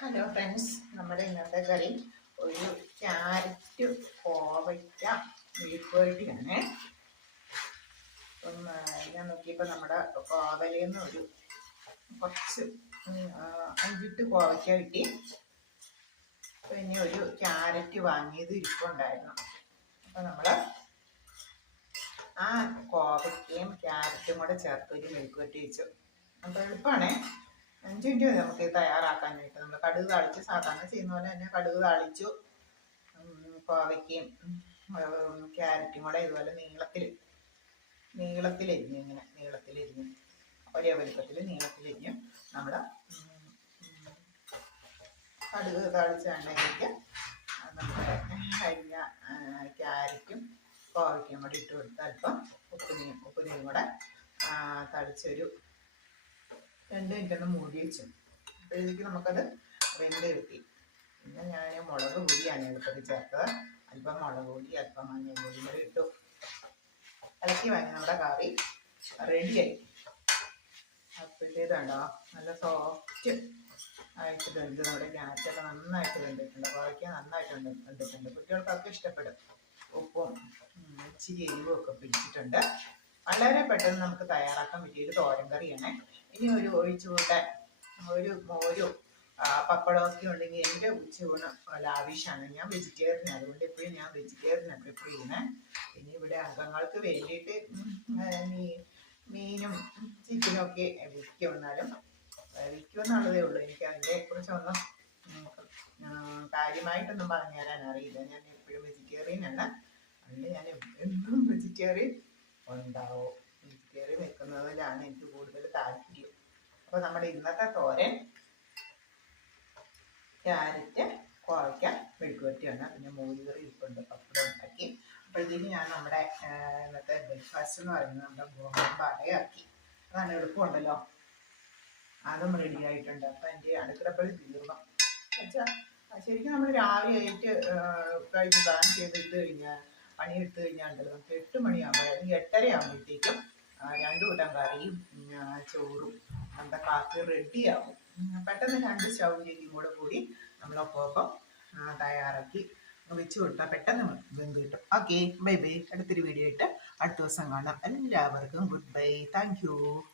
Hello friends, നമ്മുടെ ഇന്നത്തെ കറി ഒരു ക്യാരറ്റ് കോവയ്ക്ക മെഴുക്കുവരട്ടിയാണ്. അപ്പം ഞാൻ നോക്കിയപ്പോൾ നമ്മുടെ കോവലയിൽ നിന്ന് ഒരു കുറച്ച് 5 കോവയ്ക്ക കിട്ടി. പിന്നെ ഒരു ക്യാരറ്റ് വാങ്ങിയത് ഇരിപ്പുണ്ടായിരുന്നു. അപ്പം നമ്മൾ ആ കോവയ്ക്കയും ക്യാരറ്റും കൂടെ ചേർത്ത് ഒരു മെഴുക്കുവരട്ടി വെച്ചു. അപ്പോൾ എളുപ്പമാണേ. 5 മിനിറ്റ് മതി നമുക്ക് തയ്യാറാക്കാനായിട്ട്. നമ്മൾ കടുക് താളിച്ച് സാധാരണ ചെയ്യുന്ന പോലെ തന്നെ കടുക് താളിച്ചു. കോവയ്ക്കയും ക്യാരറ്റും കൂടെ ഇതുപോലെ നീളത്തിലരിഞ്ഞു, ഇങ്ങനെ നീളത്തിലരിഞ്ഞു, ഒരേ വലുപ്പത്തിൽ നീളത്തിലരിഞ്ഞു നമ്മൾ കടുക് താളിച്ച എണ്ണയിലേക്ക് നമ്മുടെ അരിഞ്ഞ ക്യാരറ്റും കോവയ്ക്കയും കൂടെ ഇട്ട് കൊടുത്ത് അല്പം ഉപ്പിനെയും കൂടെ തളിച്ചൊരു 2 മിനിറ്റ് ഒന്ന് മൂടി വെച്ചു. അപ്പോഴേക്ക് നമുക്കത് വെന്ത് കിട്ടി. പിന്നെ ഞാൻ മുളക് പൊടിയാണ് എളുപ്പത്തിൽ ചേർത്തത്. അല്പം മുളക് പൊടി, അല്പം മഞ്ഞൾപ്പൊടി കൂടി ഇട്ടു. ഇളക്കി വാങ്ങി നമ്മുടെ കറി റെഡിയായി. അപ്പോഴത്തേതുണ്ടോ നല്ല സോഫ്റ്റ് ആയിട്ട് വെന്ത്, നമ്മുടെ ക്യാരറ്റൊക്കെ നന്നായിട്ട് വെന്തിട്ടുണ്ട്, കോവയ്ക്ക നന്നായിട്ട് വെന്തിട്ടുണ്ട്. കുട്ടികൾക്കൊക്കെ ഇഷ്ടപ്പെടും. ഉപ്പും ഇച്ചിരി എരിവും ഒക്കെ പിടിച്ചിട്ടുണ്ട്. വളരെ പെട്ടെന്ന് നമുക്ക് തയ്യാറാക്കാൻ പറ്റിയൊരു തോരൻ കറിയാണ്. ഇനി ഒരു ഒഴിച്ചുകൂട്ടാൻ ഒരു മോരും പപ്പടമൊക്കെ ഉണ്ടെങ്കിൽ എൻ്റെ ഉച്ചയൂണ് ലാവിഷാണ്. ഞാൻ വെജിറ്റേറിയൻ, അതുകൊണ്ട് എപ്പോഴും ഞാൻ വെജിറ്റേറിയനാണ് പ്രിഫർ ചെയ്യുന്നത്. പിന്നെ ഇവിടെ അംഗങ്ങൾക്ക് വേണ്ടിയിട്ട് മീനും ചിക്കനും ഒക്കെ വിൽക്കുമെന്നാലും വിൽക്കുമെന്നുള്ളതേ ഉള്ളൂ. എനിക്ക് അതിനെ കുറിച്ചൊന്നും കാര്യമായിട്ടൊന്നും പറഞ്ഞു തരാൻ അറിയില്ല. ഞാൻ എപ്പോഴും വെജിറ്റേറിയനാണ്. അതുകൊണ്ട് ഞാൻ എന്നും വെജിറ്റേറിയൻ ഉണ്ടാവും. വെജിറ്റേറിയൻ വെക്കുന്നതിലാണ് എനിക്ക് കൂടുതൽ താല്പര്യം. അപ്പോൾ നമ്മുടെ ഇന്നത്തെ തോരൻ ക്യാരറ്റ് കോവയ്ക്ക മെഴുക്കുവരട്ടിയാണ്. പിന്നെ മോരുകറി ഇരിപ്പുണ്ട്, പപ്പടം ഉണ്ടാക്കി. അപ്പോഴത്തേക്ക് ഞാൻ നമ്മുടെ ഇന്നത്തെ ബ്രേക്ക്ഫാസ്റ്റ് എന്ന് പറയുന്നത് നമ്മുടെ ഗോതമ്പ് അടയാക്കി. അതാണ് എളുപ്പമുണ്ടല്ലോ. അതും റെഡി ആയിട്ടുണ്ട്. അപ്പം എൻ്റെ അടുക്കളപ്പള്ളി തീർന്നു വെച്ചാൽ ശരിക്കും നമ്മൾ രാവിലെ ആയിട്ട് കഴിഞ്ഞ് പ്ലാൻ ചെയ്തിട്ട് കഴിഞ്ഞാൽ പണിയെടുത്ത് കഴിഞ്ഞാൽ ഉണ്ടല്ലോ, നമുക്ക് 8 മണിയാകുമ്പോൾ അല്ലെങ്കിൽ 8:30 ആകുമ്പോഴത്തേക്കും 2 കൂട്ടം കറിയും ചോറും നമ്മുടെ കാപ്പി റെഡിയാവും. പെട്ടെന്ന് 2 സ്റ്റൗവിലേക്കും കൂടി നമ്മളൊപ്പം തയ്യാറാക്കി വെച്ച് കൊടുത്താൽ പെട്ടെന്ന് വെന്ത് കിട്ടും. Okay, bye bye. അടുത്തൊരു വീഡിയോ ആയിട്ട് അടുത്ത ദിവസം കാണാം. എല്ലാവർക്കും ഗുഡ് ബൈ. Thank you.